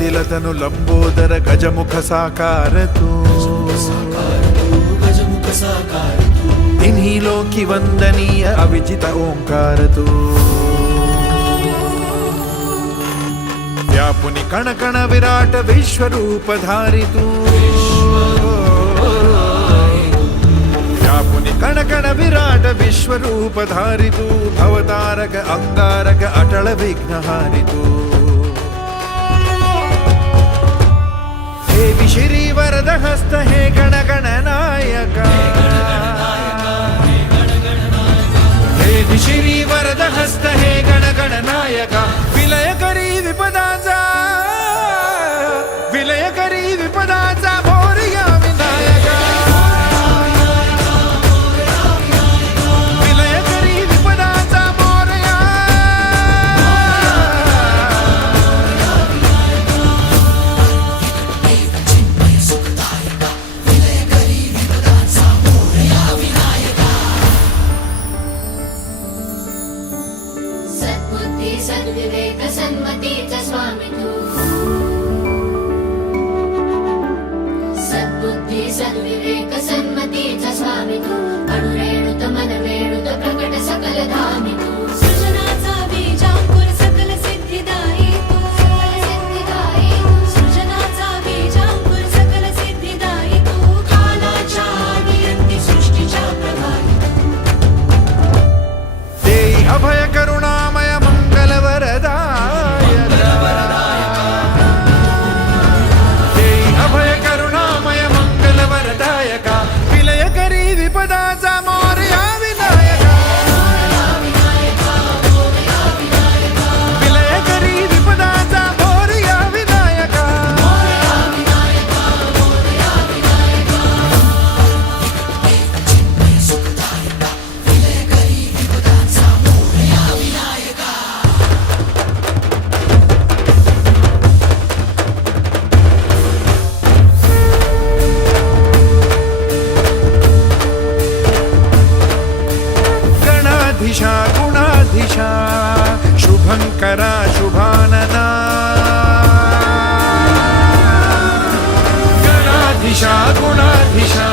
ಕುಂದಿಲತನು ಲಂಬೋದರ ಗಜಮುಖ ಸಾಕಾರತು ಲೋಕಿ ವಂದನೀಯ ಅವಿಜಿತ ಓಂಕಾರತು ವ್ಯಾಪುನಿ ಕಣ ಕಣ ವಿರಾಟ ವಿಶ್ವರೂಪಧಾರಿತು ವ್ಯಾಪುನಿ ಕಣ ಕಣ ವಿರಾಟ ವಿಶ್ವರೂಪಧಾರಿತು ಭವತಾರಕ ಅಂಗಾರಕ ಅಟಳ ವಿಘ್ನ शिरी वरदहस्त हे गण सन्मती सद्विवेकसन्मति गणाधीशा गुणाधीशा शुभङ्करा शुभानना। गणाधीशा गुणाधिशा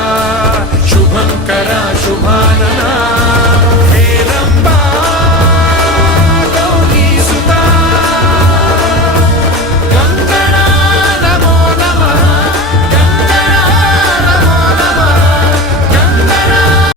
शुभङ्करा शुभानना।